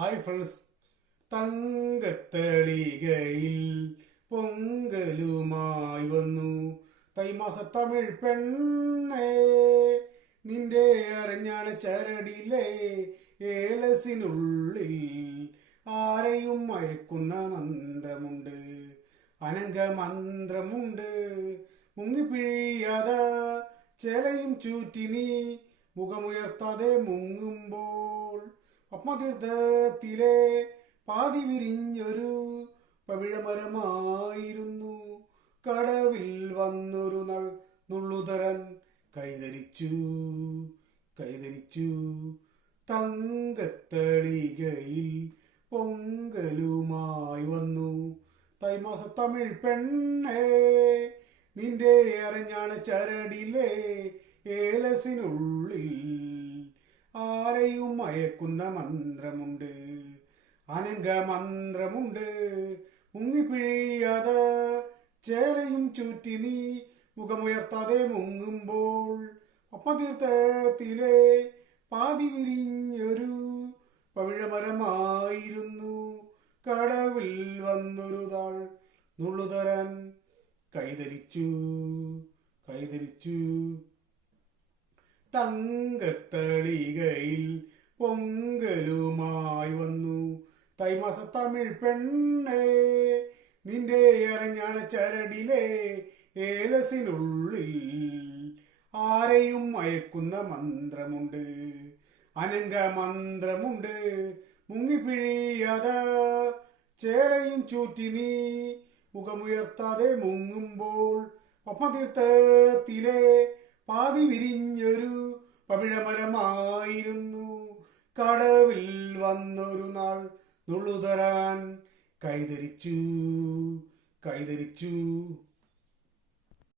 Hi friends തങ്കത്തളികയിൽ പൊങ്കലുമായി വന്നു. തൈമാസ തമിഴ് പെണ്ണേ നിന്റെ അറിഞ്ഞാണ് ചരടിലെ ഏലസിനുള്ളിൽ ആരെയും മയക്കുന്ന മന്ത്രമുണ്ട്. അനങ്ക മന്ത്രമുണ്ട്. മുങ്ങിപ്പിഴിയാത ചേലയും ചൂറ്റി നീ മുഖമുയർത്താതെ മുങ്ങുമ്പോൾ പത്മതീർത്ഥത്തിലെ പാതി വിരിഞ്ഞൊരു പവിഴമരമായിരുന്നു. കടവിൽ വന്നൊരു നൾ നുള്ളുതരൻ കൈതരിച്ചു കൈതരിച്ചു. തങ്കത്തളികയിൽ പൊങ്കലുമായി വന്നു. തൈമാസ തമിഴ് പെണ്ണേ നിന്റെ അറിഞ്ഞാണ് ചരടിലെ ഏലസിനുള്ളിൽ ആരെയും മയക്കുന്ന മന്ത്രമുണ്ട്. അനങ്ക മന്ത്രമുണ്ട്. മുങ്ങിപ്പിഴിയാതെ ചേലയും ചുറ്റി നീ മുഖമുയർത്താതെ മുങ്ങുമ്പോൾ ഒപ്പതീർത്ഥത്തിലെ പാതി വിരിഞ്ഞൊരു പവിഴമരമായിരുന്നു. കടവിൽ വന്നൊരു താൾ നുള്ളുതരാൻ കൈതരിച്ചു കൈതരിച്ചു. തങ്കത്തളികയിൽ പൊങ്കലുമായി വന്നു. തൈമാസ തമിഴ് പെണ്ണേ നിന്റെ അറിഞ്ഞാണ് ചരടിലെ ഏലസിനുള്ളിൽ ആരെയും മയക്കുന്ന മന്ത്രമുണ്ട്. അനങ്ക മന്ത്രമുണ്ട്. മുങ്ങിപ്പിഴിയാത. ചേലയും ചൂറ്റി നീ മുഖമുയർത്താതെ മുങ്ങുമ്പോൾ പത്മതീർത്ഥത്തിലെ പാതി വിരിഞ്ഞൊരു പവിഴമരമായിരുന്നു. കടവിൽ വന്നൊരു നാൾ നുള്ളുതരാൻ കൈതരിച്ചു കൈതരിച്ചു.